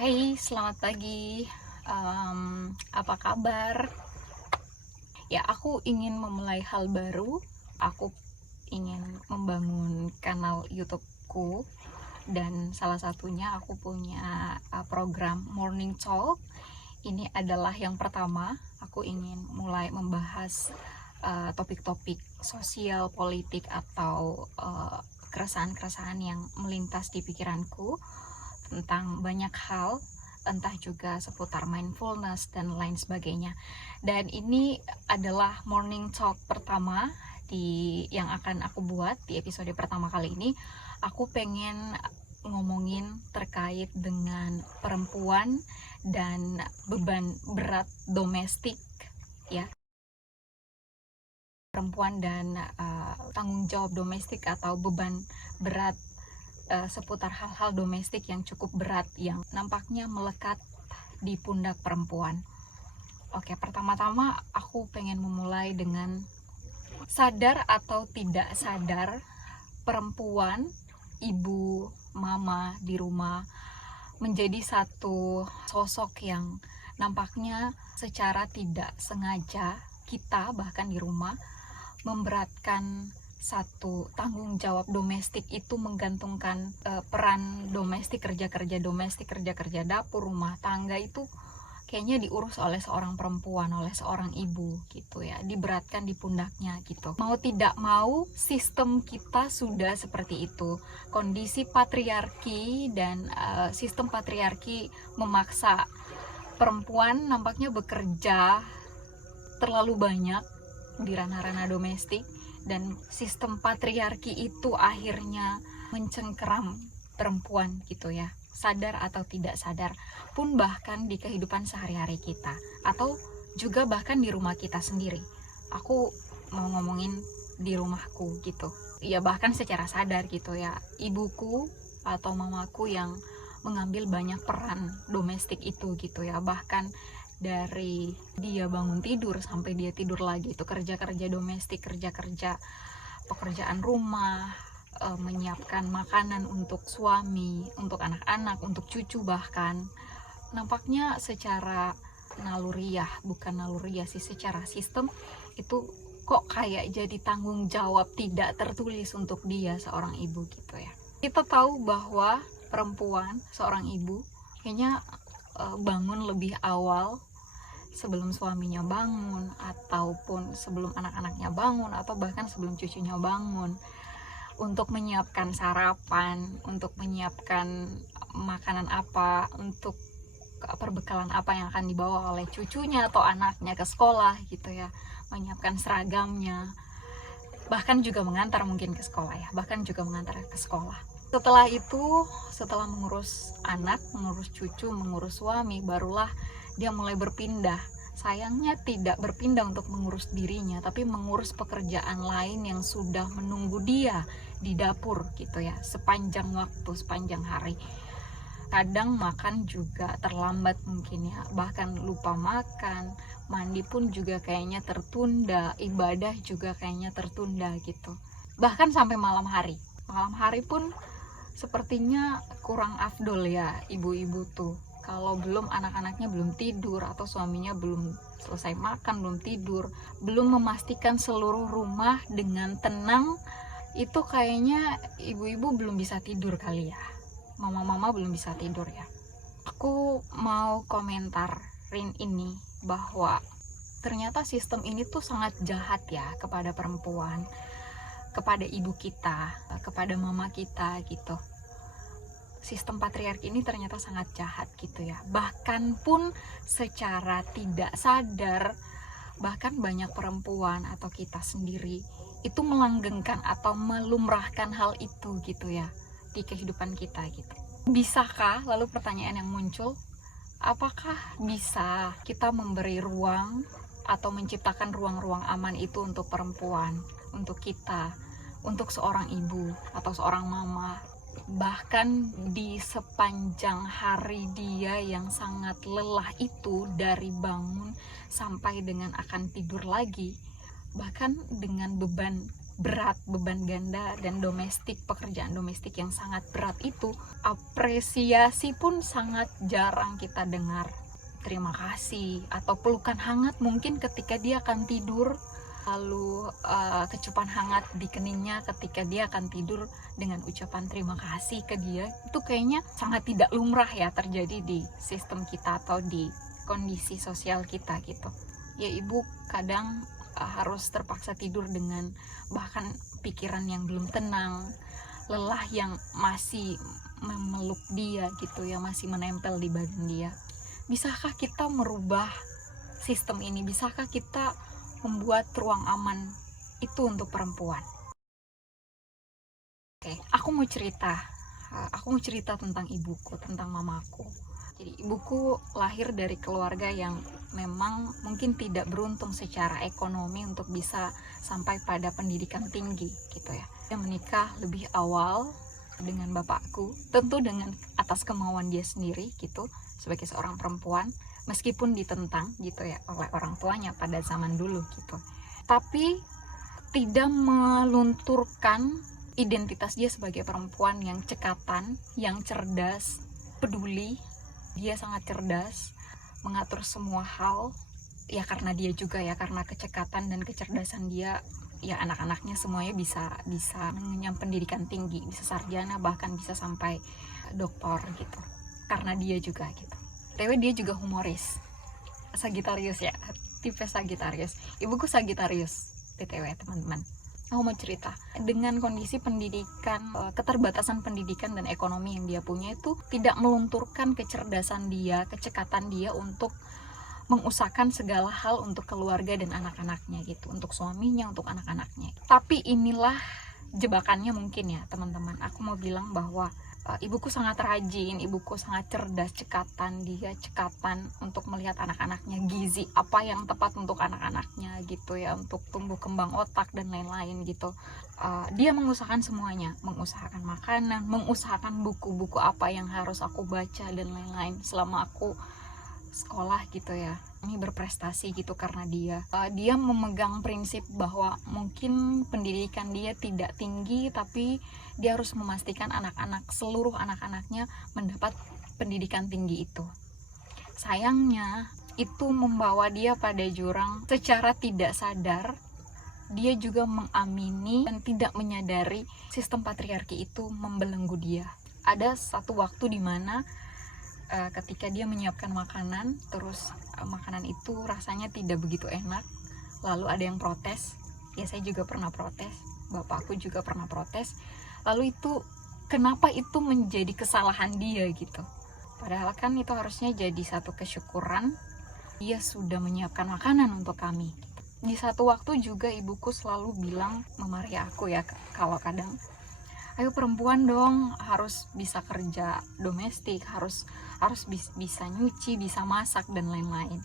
Hai, selamat pagi. Apa kabar? Ya, aku ingin memulai hal baru. Aku ingin membangun kanal YouTube-ku, dan salah satunya aku punya program Morning Talk. Ini adalah yang pertama. Aku ingin mulai membahas topik-topik sosial, politik, atau keresahan-keresahan yang melintas di pikiranku tentang banyak hal, entah juga seputar mindfulness dan lain sebagainya. Dan ini adalah morning talk pertama yang akan aku buat di episode pertama kali ini. Aku pengen ngomongin terkait dengan perempuan dan beban berat domestik, ya. Perempuan dan tanggung jawab domestik atau beban berat seputar hal-hal domestik yang cukup berat yang nampaknya melekat di pundak perempuan. Oke, pertama-tama aku pengen memulai dengan sadar atau tidak sadar, perempuan, ibu, mama di rumah menjadi satu sosok yang nampaknya secara tidak sengaja kita bahkan di rumah memberatkan satu tanggung jawab domestik itu, menggantungkan peran domestik, kerja-kerja domestik, kerja-kerja dapur, rumah tangga itu kayaknya diurus oleh seorang perempuan, oleh seorang ibu gitu ya, diberatkan di pundaknya gitu. Mau tidak mau, sistem kita sudah seperti itu. Kondisi patriarki dan sistem patriarki memaksa perempuan nampaknya bekerja terlalu banyak di ranah-ranah domestik, dan sistem patriarki itu akhirnya mencengkeram perempuan gitu ya, sadar atau tidak sadar pun, bahkan di kehidupan sehari-hari kita, atau juga bahkan di rumah kita sendiri. Aku mau ngomongin di rumahku gitu ya, bahkan secara sadar gitu ya, ibuku atau mamaku yang mengambil banyak peran domestik itu gitu ya, bahkan dari dia bangun tidur sampai dia tidur lagi itu kerja-kerja domestik, kerja-kerja pekerjaan rumah, menyiapkan makanan untuk suami, untuk anak-anak, untuk cucu, bahkan nampaknya secara naluriah, bukan naluriah sih, secara sistem itu kok kayak jadi tanggung jawab tidak tertulis untuk dia, seorang ibu gitu ya. Kita tahu bahwa perempuan, seorang ibu kayaknya bangun lebih awal sebelum suaminya bangun, ataupun sebelum anak-anaknya bangun, atau bahkan sebelum cucunya bangun, untuk menyiapkan sarapan, untuk menyiapkan makanan apa, untuk perbekalan apa yang akan dibawa oleh cucunya atau anaknya ke sekolah gitu ya, menyiapkan seragamnya, bahkan juga mengantar mungkin ke sekolah ya, bahkan juga mengantar ke sekolah. Setelah itu, setelah mengurus anak, mengurus cucu, mengurus suami, barulah dia mulai berpindah. Sayangnya tidak berpindah untuk mengurus dirinya, tapi mengurus pekerjaan lain yang sudah menunggu dia di dapur gitu ya, sepanjang waktu, sepanjang hari. Kadang makan juga terlambat mungkin ya, bahkan lupa makan, mandi pun juga kayaknya tertunda, ibadah juga kayaknya tertunda gitu. Bahkan sampai malam hari. Malam hari pun sepertinya kurang afdol ya ibu-ibu tuh. Kalau belum anak-anaknya belum tidur, atau suaminya belum selesai makan, belum tidur, belum memastikan seluruh rumah dengan tenang, itu kayaknya ibu-ibu belum bisa tidur kali ya. Mama-mama belum bisa tidur ya. Aku mau komentarin ini bahwa ternyata sistem ini tuh sangat jahat ya kepada perempuan, kepada ibu kita, kepada mama kita gitu. Sistem patriarki ini ternyata sangat jahat gitu ya. Bahkan pun secara tidak sadar, bahkan banyak perempuan atau kita sendiri itu melanggengkan atau melumrahkan hal itu gitu ya di kehidupan kita gitu. Bisakah, lalu pertanyaan yang muncul, apakah bisa kita memberi ruang atau menciptakan ruang-ruang aman itu untuk perempuan, untuk kita, untuk seorang ibu atau seorang mama, bahkan di sepanjang hari dia yang sangat lelah itu, dari bangun sampai dengan akan tidur lagi, bahkan dengan beban berat, beban ganda, dan pekerjaan domestik yang sangat berat itu, apresiasi pun sangat jarang kita dengar. Terima kasih atau pelukan hangat mungkin ketika dia akan tidur, lalu kecupan hangat di keningnya ketika dia akan tidur dengan ucapan terima kasih ke dia, itu kayaknya sangat tidak lumrah ya terjadi di sistem kita atau di kondisi sosial kita gitu. Ya, ibu kadang harus terpaksa tidur dengan bahkan pikiran yang belum tenang, lelah yang masih memeluk dia gitu ya, masih menempel di badan dia. Bisakah kita merubah sistem ini? Bisakah kita membuat ruang aman itu untuk perempuan? Oke, aku mau cerita tentang ibuku, tentang mamaku. Jadi ibuku lahir dari keluarga yang memang mungkin tidak beruntung secara ekonomi untuk bisa sampai pada pendidikan tinggi gitu ya. Dia menikah lebih awal dengan bapakku, tentu dengan atas kemauan dia sendiri gitu, sebagai seorang perempuan, meskipun ditentang gitu ya oleh orang tuanya pada zaman dulu gitu. Tapi tidak melunturkan identitas dia sebagai perempuan yang cekatan, yang cerdas, peduli. Dia sangat cerdas, mengatur semua hal, ya karena dia juga ya, karena kecekatan dan kecerdasan dia, ya anak-anaknya semuanya bisa mengenyam pendidikan tinggi, bisa sarjana, bahkan bisa sampai doktor gitu, karena dia juga gitu. Tapi dia juga humoris, Sagitarius ya, tipe Sagitarius. Ibuku Sagitarius, BTW teman-teman. Aku mau cerita, dengan kondisi pendidikan, keterbatasan pendidikan dan ekonomi yang dia punya itu tidak melunturkan kecerdasan dia, kecekatan dia untuk mengusahakan segala hal untuk keluarga dan anak-anaknya gitu, untuk suaminya, untuk anak-anaknya. Tapi inilah jebakannya mungkin ya teman-teman. Aku mau bilang bahwa ibuku sangat rajin, ibuku sangat cerdas, cekatan untuk melihat anak-anaknya, gizi apa yang tepat untuk anak-anaknya gitu ya, untuk tumbuh kembang otak dan lain-lain gitu. Dia mengusahakan semuanya, mengusahakan makanan, mengusahakan buku-buku apa yang harus aku baca dan lain-lain selama aku sekolah gitu ya. Ini berprestasi gitu karena dia memegang prinsip bahwa mungkin pendidikan dia tidak tinggi, tapi dia harus memastikan seluruh anak-anaknya mendapat pendidikan tinggi itu. Sayangnya itu membawa dia pada jurang secara tidak sadar. Dia juga mengamini dan tidak menyadari sistem patriarki itu membelenggu dia. Ada satu waktu di mana ketika dia menyiapkan makanan, terus makanan itu rasanya tidak begitu enak, lalu ada yang protes. Ya, saya juga pernah protes, bapakku juga pernah protes. Lalu itu, kenapa itu menjadi kesalahan dia gitu, padahal kan itu harusnya jadi satu kesyukuran, dia sudah menyiapkan makanan untuk kami. Di satu waktu juga ibuku selalu bilang, memarahi aku ya, kalau kadang, ayo perempuan dong, harus bisa kerja domestik, harus bisa nyuci, bisa masak dan lain-lain.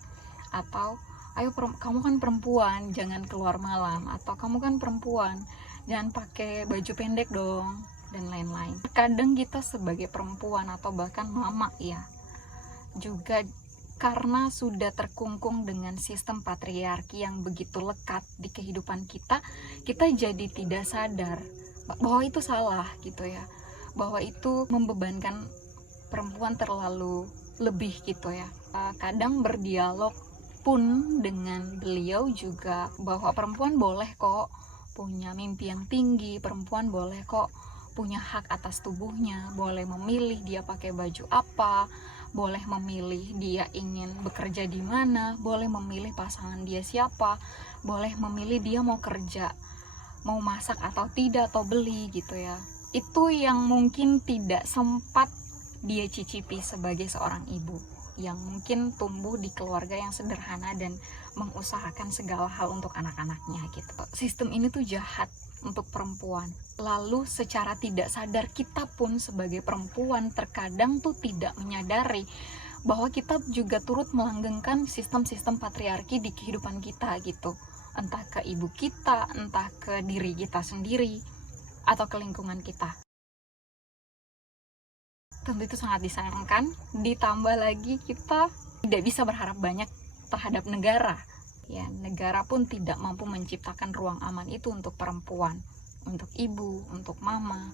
Atau ayo kamu kan perempuan, jangan keluar malam, atau kamu kan perempuan, jangan pakai baju pendek dong, dan lain-lain. Kadang kita sebagai perempuan atau bahkan mama ya, juga karena sudah terkungkung dengan sistem patriarki yang begitu lekat di kehidupan kita jadi tidak sadar bahwa itu salah gitu ya, bahwa itu membebankan perempuan terlalu lebih gitu ya. Kadang berdialog pun dengan beliau juga bahwa perempuan boleh kok punya mimpi yang tinggi, perempuan boleh kok punya hak atas tubuhnya, boleh memilih dia pakai baju apa, boleh memilih dia ingin bekerja di mana, boleh memilih pasangan dia siapa, boleh memilih dia mau kerja, mau masak atau tidak, atau beli gitu ya. Itu yang mungkin tidak sempat dia cicipi sebagai seorang ibu yang mungkin tumbuh di keluarga yang sederhana dan mengusahakan segala hal untuk anak-anaknya gitu. Sistem ini tuh jahat untuk perempuan. Lalu secara tidak sadar kita pun sebagai perempuan terkadang tuh tidak menyadari bahwa kita juga turut melanggengkan sistem-sistem patriarki di kehidupan kita gitu. Entah ke ibu kita, entah ke diri kita sendiri, atau ke lingkungan kita. Tentu itu sangat disayangkan, ditambah lagi kita tidak bisa berharap banyak terhadap negara. Ya, negara pun tidak mampu menciptakan ruang aman itu untuk perempuan, untuk ibu, untuk mama,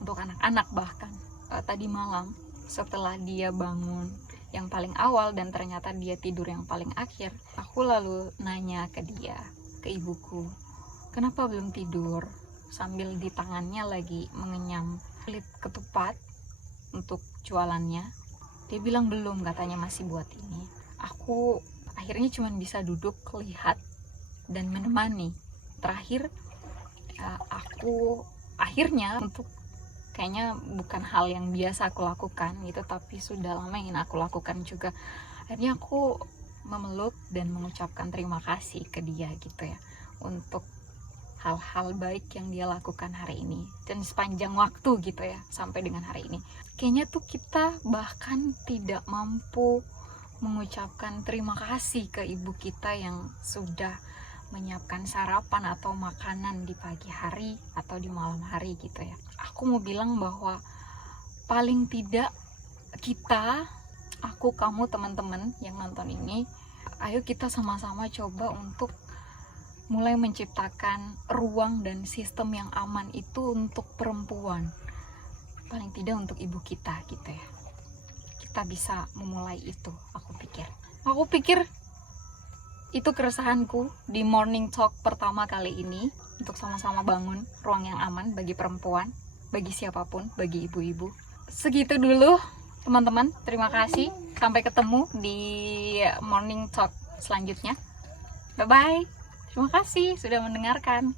untuk anak-anak bahkan. Tadi malam setelah dia bangun yang paling awal dan ternyata dia tidur yang paling akhir, aku lalu nanya ke dia, ke ibuku, kenapa belum tidur? Sambil di tangannya lagi mengenyam kulit ketupat untuk jualannya. Dia bilang belum, katanya masih buat ini. Aku akhirnya cuma bisa duduk, lihat, dan menemani. Terakhir aku akhirnya, untuk kayaknya bukan hal yang biasa aku lakukan gitu, tapi sudah lama ingin aku lakukan juga, akhirnya aku memeluk dan mengucapkan terima kasih ke dia gitu ya, untuk hal-hal baik yang dia lakukan hari ini dan sepanjang waktu gitu ya, sampai dengan hari ini. Kayaknya tuh kita bahkan tidak mampu mengucapkan terima kasih ke ibu kita yang sudah menyiapkan sarapan atau makanan di pagi hari atau di malam hari gitu ya. Aku mau bilang bahwa paling tidak kita, aku, kamu, teman-teman yang nonton ini, ayo kita sama-sama coba untuk mulai menciptakan ruang dan sistem yang aman itu untuk perempuan, paling tidak untuk ibu kita gitu ya. Kita bisa memulai itu, aku pikir itu keresahanku di morning talk pertama kali ini, untuk sama-sama bangun ruang yang aman bagi perempuan, bagi siapapun, bagi ibu-ibu. Segitu dulu teman-teman, terima kasih, sampai ketemu di morning talk selanjutnya. Bye bye. Terima kasih sudah mendengarkan.